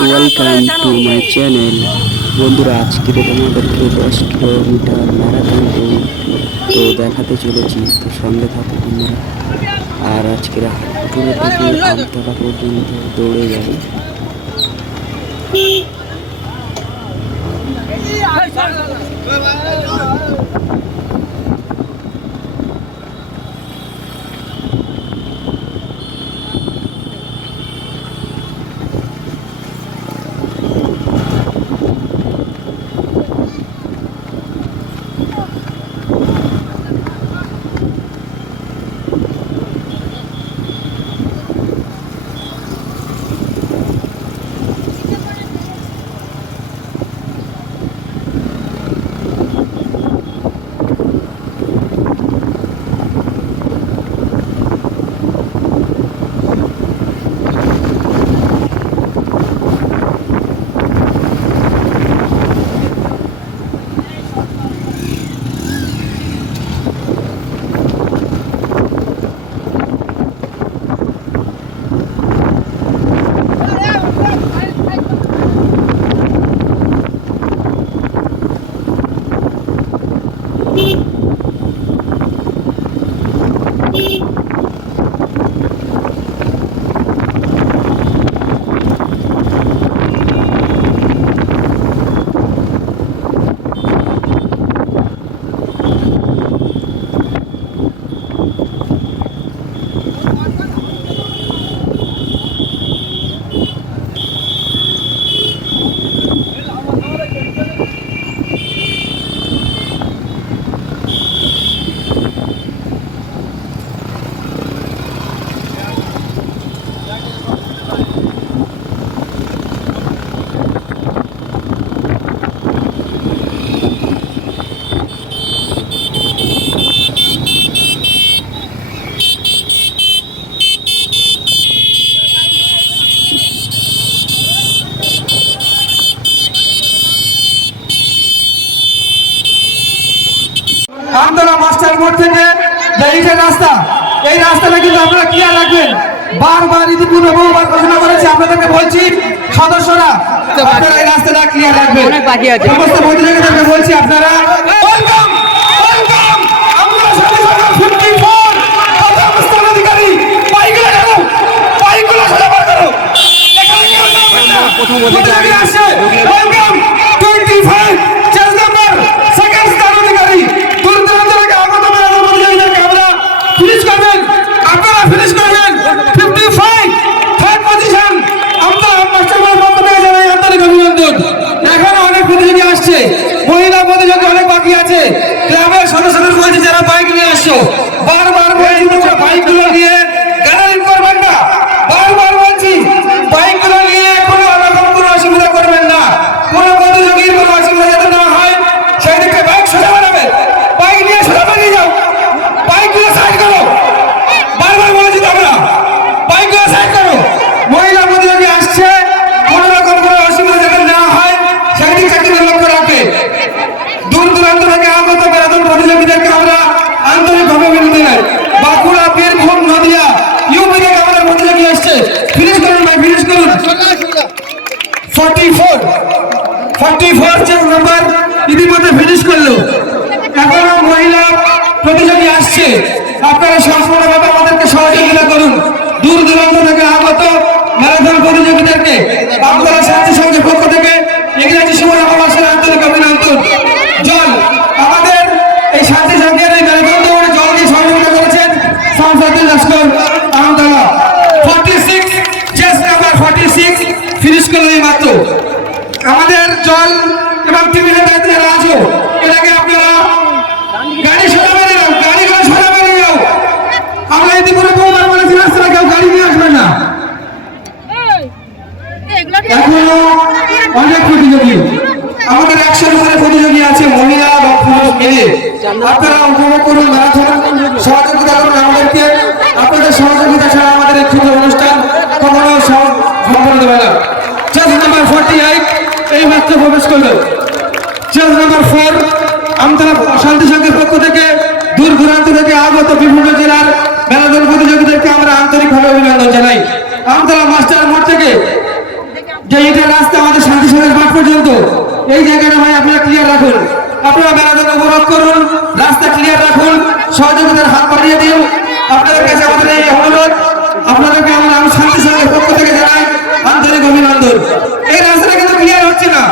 Welcome to my channel বন্ধুরা, আজকে তোমাদেরকে দশ কিলোমিটার ম্যারাথন তো দেখাতে চলেছি, তো সঙ্গে থাকো তোমরা। আর আজকের হাটুরে থেকে আমতলা পর্যন্ত দৌড়ে যাবে। আমতলা যে রাস্তা এই রাস্তাটা কিন্তু আপনারা ক্লিয়ার রাখবেন। বারবার ইতিপূর্বে বহুবার ঘোষণা করেছি আপনাদেরকে বলছি সদস্যরা আপনারা এই রাস্তাটা ক্লিয়ার রাখবেন। অনেক বাকি আছে। সমস্ত প্রতিযোগীদেরকে বলছি আপনারা ওয়েলকাম ওয়েলকাম। আমরা সাথে সাথে 54 প্রথম অধিকারী বাইকগুলো ধরো বাইকগুলো সোজা করো এখানে কেউ প্রথম অধিকারী। আসছে ওয়েলকাম 25 চেস নাম্বার সেকেন্ড স্থান অধিকারী দূর দূরান্ত থেকে আগত মেলার প্রতিযোগীদেরকে আমরা ফিনিশ করবেন আপনারা ফিনিশ করবেন 55 থার্ড পজিশন আমরা মাস্টারমার পক্ষ থেকে জানাই আন্তরিক অভিনন্দন এখনও অনেক প্রতিযোগী আসছে মহিলা প্রতিযোগী অনেক বাকি আছে ক্লাবের সদস্যদের বলছি যারা বাইক নিয়ে আসছো বারবার বলছি তোমরা বাইকগুলো নিয়ে গ্যালারি করবেন না বারবার বলছি বাইকগুলো নিয়ে কোনো রকম কোনো অসুবিধা করবেন না কোনো প্রতিযোগীর কোনো অসুবিধা যাতে না হয় সেই দিকে বাইক সোজা বানাবেন বাইক নিয়ে সোজা বানিয়ে যাও বাইকগুলো সাইড করো বারবার বলেছি তো আমরা বাইকগুলো সাইড করো মহিলা প্রতিযোগী আসছে কোনো রকম কোনো অসুবিধা যাতে না হয় সেই দিকটা কিন্তু লক্ষ্য রাখবে দূর দূরান্ত থেকে আগত বেড়াতন প্রতিযোগীদেরকে আমরা আন্তরিকভাবে বিনতি জানাই বাঁকুড়া বীরভূম নদিয়া ইউপি থেকে আমাদের প্রতিযোগী আসছে ফিনিশ করুন ভাই ফিনিশ করুন ফর্টি ফোর এখনও মহিলা প্রতিযোগী আসছে। আপনারা সম্পূর্ণভাবে আমাদেরকে সহযোগিতা করুন। দূর দূরান্ত থেকে আগত ম্যারাথন প্রতিযোগীদেরকে আপনারা সাথী সঙ্গের পক্ষ থেকে ইংরেজি সময় আমাদের আন্তরিক অভিনন্দন জল আমাদের এই সাথী সঙ্গের এই ম্যারাথন দৌড়ে জল দিয়ে সহযোগিতা করেছেন সংসদীয় Laskar Amtala forty six chest number forty six finish করল এই মাত্র আমাদের জল এবং টিভির দায়িত্বে যারা আছো এটাকে আপনারা গাড়ি সোজা বেরিয়ে যাও গাড়িগুলো সোজা বেরিয়ে যাও আমরা ইতিপূর্বে বহুবার বলেছি রাস্তায় কেউ গাড়ি নিয়ে আসবে না এখনও অনেক প্রতিযোগী আমাদের একশোর উপরে প্রতিযোগী আছে মহিলা বা পুরুষ মিলে আপনারা উপভোগ করুন ম্যারাথন সহযোগিতা করুন আমাদেরকে। আপনাদের সহযোগিতা ছাড়া আমাদের এই ক্ষুদ্র অনুষ্ঠান কখনো সম- সম্পন্ন দেবে না। জাজ নাম্বার ফোর্টি এইট এই মাত্র প্রবেশ করল। জাজ নাম্বার ফোর আমতলা শান্তি সংঘের পক্ষ থেকে, দূর দূরান্ত থেকে আগত বিভিন্ন জেলার ম্যারাথন প্রতিযোগীদেরকে আমরা আন্তরিকভাবে অভিনন্দন জানাই। আমতলা মাস্টার মোড় থেকে, যে এটা রাস্তা আমাদের শান্তি সঙ্গের মাঠ পর্যন্ত, এই জায়গাটা ভাই আপনারা ক্লিয়ার রাখুন। আপনারা বেড়াতে উপভোগ করুন, রাস্তা ক্লিয়ার রাখুন, সহযোগিতার হাত বাড়িয়ে দিন। আপনাদের কাছে আমাদের এই অনুরোধ আপনাদেরকে আমরা আমি শান্তি সঙ্গের পক্ষ থেকে জানাই আন্তরিক অভিনন্দন এই রাস্তাটা কিন্তু ক্লিয়ার হচ্ছে না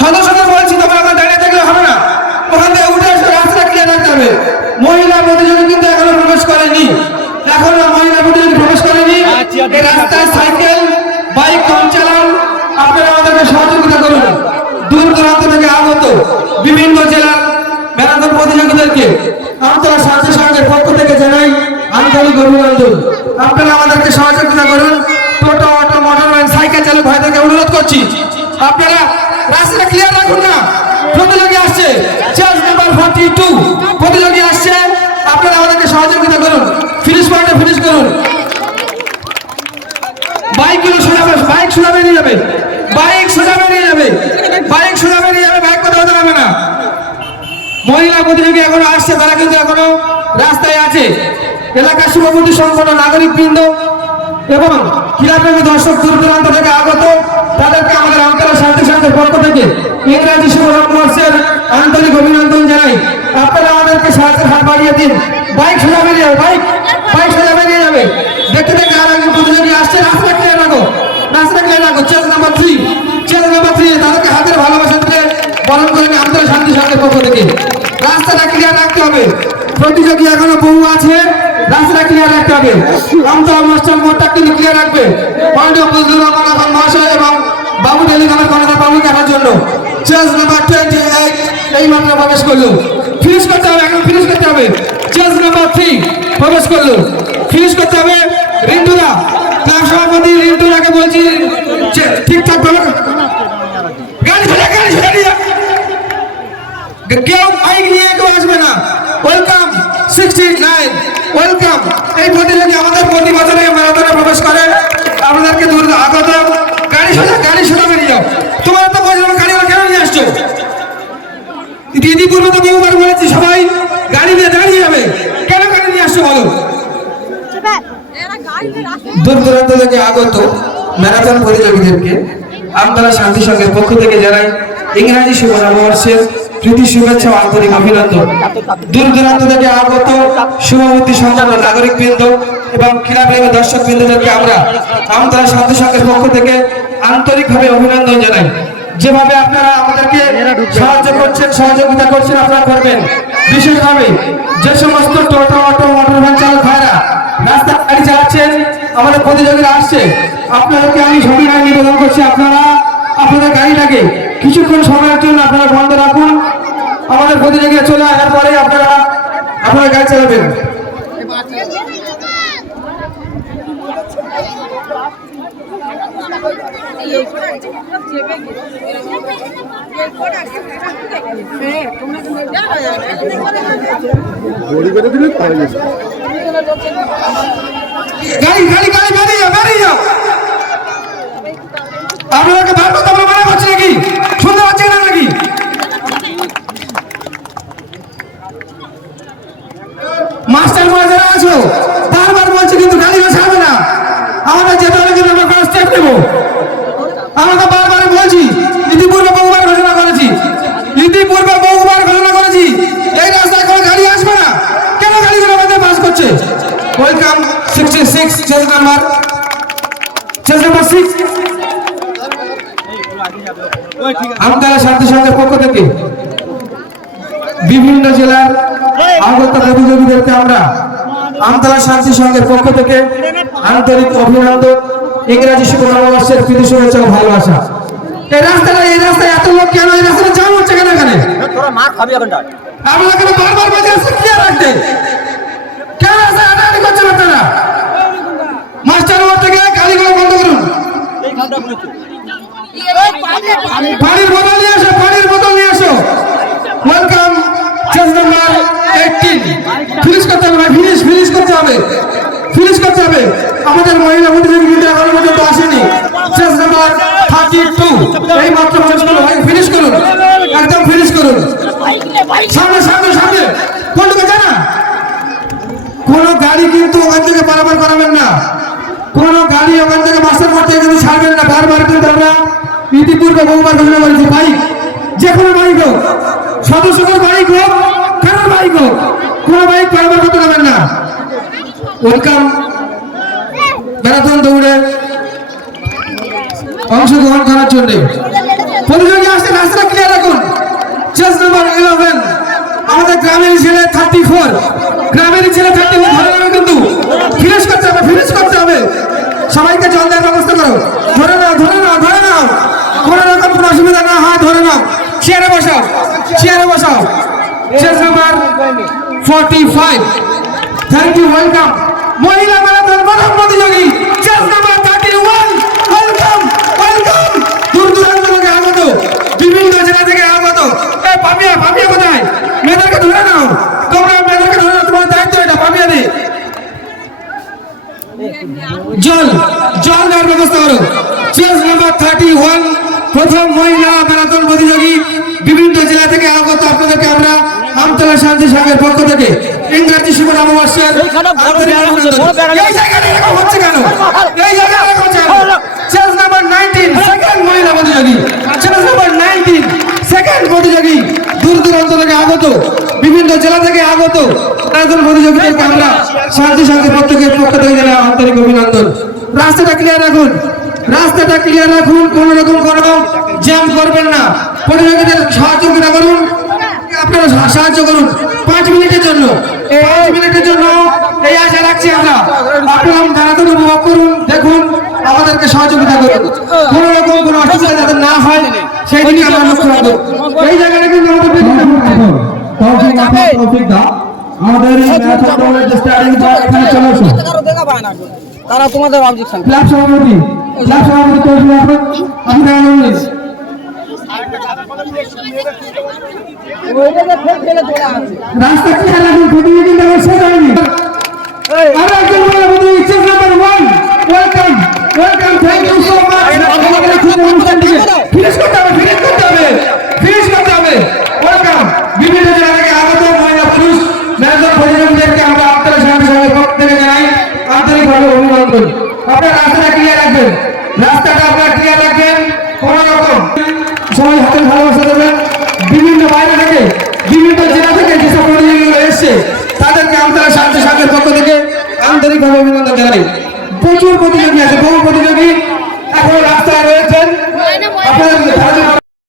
সদস্যদের বলছি তোমরা আমার দাঁড়িয়ে থাকলে হবে না ওখান থেকে উঠে এসে রাস্তা ক্লিয়ার রাখতে হবে মহিলা প্রতিযোগী কিন্তু এখনও প্রবেশ করেনি এখনও মহিলা প্রতিযোগী প্রবেশ করেনি এই রাস্তায় সাইকেল বাইক কম চালান আপনারা আমাদেরকে সহযোগিতা করুন দূর দূরান্ত থেকে আগত বিভিন্ন জেলার ম্যারাথন প্রতিযোগীদেরকে আমতলা স্বাস্থ্য সংঘের পক্ষ থেকে জানাই, আন্তরিক অভিনন্দন। আপনারা আমাদেরকে সহযোগিতা করুন। টোটো অটো মোটর সাইকেল চালক ভাইদেরকে অনুরোধ করছি। আপনারা রাস্তাটা ক্লিয়ার রাখুন না। প্রতিযোগী আসছে। চার্জ নাম্বার ফর্টি টু প্রতিযোগী আসছে। আপনারা আমাদেরকে সহযোগিতা করুন। ফিনিশ পয়েন্টে ফিনিশ করুন। বাইকগুলো সোজা বাইক সোজা বেরিয়ে যাবে বাইক সোজা বেরিয়ে যাবে বাইক সোজা বেরিয়ে যাবে বাইক কোথাও দাঁড়াবে না মহিলা প্রতিযোগী এখনও আসছে, তারা কিন্তু এখনও রাস্তায় আছে। এলাকার শুভবন্ধু সম্পন্ন নাগরিক বৃন্দ এবং ক্রীড়াপ্রেমী দর্শক দূর দূরান্ত থেকে আগত, তাদেরকে আমাদের অন্তর শান্তি শান্তির পক্ষ থেকে ইংরাজি শুভের আন্তরিক অভিনন্দন জানাই। আপনারা আমাদেরকে সাহায্যের হাত বাড়িয়ে দিন। বাইক সোজা বাইক। রাস্তাটা ক্লিয়ার রাখতে হবে। প্রতিযোগী এখনও বহু আছে। রাস্তাটা ক্লিয়ার রাখতে হবে। আমতলা মাস্টার মোড়টা কিন্তু ক্লিয়ার এবং বাবু টেলিগ্রামের কর্ণধার বাবুকে আনার জন্য। চেস নাম্বার টোয়েন্টি এইট এই হবে, এখন ফিনিশ করতে হবে। চেস নাম্বার থ্রি প্রবেশ করল। ফিনিশ করতে হবে রিন্টুরা। ক্লাব সভাপতি রিন্টুরাকে বলছি ঠিকঠাক ভাবে গাড়ি গাড়ি। কেউ বাইক নিয়ে কেউ আসবে না। ওয়েলকাম সিক্সটি নাইন ওয়েলকাম এই প্রতিযোগী আমাদের প্রতি বছরে ম্যারাথনে প্রবেশ করে। আপনাদেরকে দূর আগত। গাড়ি সোজা গাড়ি সোজা বেরিয়ে যাও। তোমার তো বলছিলাম গাড়ি কেন নিয়ে আসছো? দিদি পূর্বে তো বহুবার বলেছি, সবাই গাড়ি নিয়ে দাঁড়িয়ে যাবে। কেন গাড়ি নিয়ে আসছো বলো? দূর দূরান্ত থেকে আগত ম্যারাথন প্রতিযোগীদেরকে আমতলা শান্তি সংঘের পক্ষ থেকে জানাই, ইংরাজি শুভ নববর্ষের প্রীতি, শুভেচ্ছা আন্তরিক অভিনন্দন। দূর দূরান্ত থেকে আগত শুভবতী সম্পন্ন নাগরিক বৃন্দ এবং ক্রীড়াপ্রেমী দর্শক বৃন্দদেরকে আমরা আমতলা শান্তি সংঘের পক্ষ থেকে আন্তরিকভাবে অভিনন্দন জানাই। যেভাবে আপনারা আমাদেরকে সাহায্য করছেন, সহযোগিতা করছেন, আপনারা করবেন। বিশেষভাবে যে সমস্ত টোটো, অটো, মোটর ভ্যান চালক ভাইরা রাস্তা গাড়ি চালাচ্ছেন, আমাদের প্রতিযোগীরা আসছে, আপনাদেরকে আমি সবিনয় নিবেদন করছি, আপনারা আপনাদের গাড়িটাকে কিছুক্ষণ সময়ের জন্য আপনারা বন্ধ রাখুন। আমাদের প্রতিযোগীরা চলে আসার পরে আপনারা আপনারা গাড়ি চালাবেন। গাড়ি গাড়ি আমরা মানা করছি নাকি শুনতে পাচ্ছি না নাকি মাস্টার মহাজারা বারবার বলছি, কিন্তু গাড়ি ছাড়বে না। আমাদের যেতে হলে কিন্তু আমরা কোনো স্টেপ নেব। আমরা বারবার বলছি, ইতিপূর্বে বহুবার ঘোষণা করেছি, ইতিপূর্বে বহুবার ঘোষণা করেছি, এই রাস্তায় কোনো গাড়ি আসবে না। কেন গাড়িগুলো আমাদের পাস করছে? Welcome sixty six chest number chest number six Amtala শান্তি সংঘের পক্ষ থেকে বিভিন্ন জেলার আগত প্রতিযোগীদেরকে আমরা আমতলা শান্তি সংঘের পক্ষ থেকে আন্তরিক অভিনন্দন। ইংরাজি শুভ নববর্ষের প্রীতি শুভেচ্ছা ও ভালোবাসা। এই রাস্তাটা এই রাস্তায় এত লোক কেন? এই রাস্তাটা জাম হচ্ছে কেন এখানে? তোরা মার খাবি এখানটা আপনারা কেন বারবার বলছে রাস্তা ক্লিয়ার রাখতে কেন রাস্তা হাঁটাহাঁটি করছেন আপনারা মাস্টার মোড় থেকে গাড়িগুলো বন্ধ করুন। এইখানটা বলেছে। পানির বোতল নিয়ে আসো পানির বোতল নিয়ে আসো। Welcome change number eighteen finish করতে হবে ভাই ফিনিশ ফিনিশ করতে হবে। ফিনিশ করতে হবে। আমাদের মহিলা প্রতিযোগী কিন্তু এখনও পর্যন্ত আসেনি। চেঞ্জ নাম্বার থার্টি টু এই মাত্র শেষ ফিনিশ করুন। একদম ফিনিশ করুন। সামনে সামনে সামনে। কোনটুকু জানা কোন গাড়ি কিন্তু ওখান থেকে পারাপার করাবেন না। কোন গাড়ি ওখান থেকে মাস্টার মোড় কিন্তু ছাড়বেন না। বারবার কিন্তু আমরা ইতিপূর্বে বহুবার ঘোষণা করেছি বাইক যে কোনো বাইক হোক, সদস্যদের বাইক হোক, কারোর বাইক হোক, কোনো বাইক ব্যবহার করতে পারবেন না। ওয়েলকাম ম্যারাথন দৌড়ে অংশগ্রহণ করার জন্য। প্রতিযোগী আসছে রাস্তা ক্লিয়ার রাখুন। চেস নাম্বার ইলেভেন আমাদের গ্রামের ছেলে থার্টি ফোর গ্রামের ছেলে থার্টি ফোর ধরে নেবে কিন্তু ফিনিশ করতে হবে ফিনিশ করতে হবে। সবাইকে জল দেওয়ার ব্যবস্থা করো। ধরে নাও ধরে নাও ধরে নাও। কোনো রকম কোনো অসুবিধা না হয়, ধরে নাও। চেয়ারে বসাও চেয়ারে বসাও। Chest number forty five thank you welcome মহিলা ম্যারাথন প্রথম প্রতিযোগী নাম্বার থার্টি জেলা থেকে আগত। এটা, পাপিয়া জল জল দেওয়ার ব্যবস্থা করো। চেস নাম্বার থার্টি ওয়ান প্রথম মহিলা ম্যারাথন প্রতিযোগী। বিভিন্ন জেলা থেকে আগত, আপনাদেরকে আমরা আমতলা শান্তি সংঘের পক্ষ থেকে ইংরাজি শুভ নববর্ষের এইখানে বড় আন্তরিক হচ্ছে, বড় ব্যানার এই জায়গাটা এরকম হচ্ছে কেন? এই জায়গাটা এরকম হচ্ছে কেন? নাম্বার নাইনটিন সেকেন্ড মহিলা প্রতিযোগী। নাম্বার নাইনটিন সেকেন্ড প্রতিযোগী। দূর দূরান্ত থেকে আগত বিভিন্ন জেলা থেকে আগত প্রতিযোগীদেরকে আমরা শান্তি শান্তি থেকে পক্ষ থেকে জানাই আন্তরিক অভিনন্দন। রাস্তাটা ক্লিয়ার রাখুন। রাস্তাটা ক্লিয়ার রাখুন কোন রকম কোনো জ্যাম করবেন না। প্রতিযোগীদের সহযোগিতা করুন? আপনারা সাহায্য করুন। পাঁচ মিনিটের জন্য। পাঁচ মিনিটের জন্য এই আশা রাখছি আমরা। আপনারা ম্যারাথন উপভোগ করুন দেখুন আমাদেরকে সহযোগিতা করুন কোন রকম কোনো অসুবিধা যাতে না হয় সেই দিকে আমরা লক্ষ্য রাখব। এই জায়গাটা কিন্তু আমাদের আমাদের স্টার্টিং এখানে চলে আসুন। তারা তোমাদের অবজেকশন ক্লাব সভাপতি ক্লাব সভাপতি রাস্তা রাখুন প্রতিদিন কিন্তু আমার শেষ হয়নি? আরও একজন বলে বন্ধু ইচ্ছেস number one welcome welcome thank you so much আমাদের খুব অনুষ্ঠানটিকে ফিনিশ করতে হবে ফিনিশ করতে হবে ফিনিশ করতে হবে। ওয়েলকাম বিভিন্ন জেলা থেকে আগত মহিলা পুরুষ ম্যারাথন প্রতিযোগীদেরকে আমরা আপনাদের সামনে সঙ্গে পক্ষ থেকে জানাই আন্তরিকভাবে অভিনন্দন। আপনারা রাস্তাটা ক্লিয়ার রাখবেন।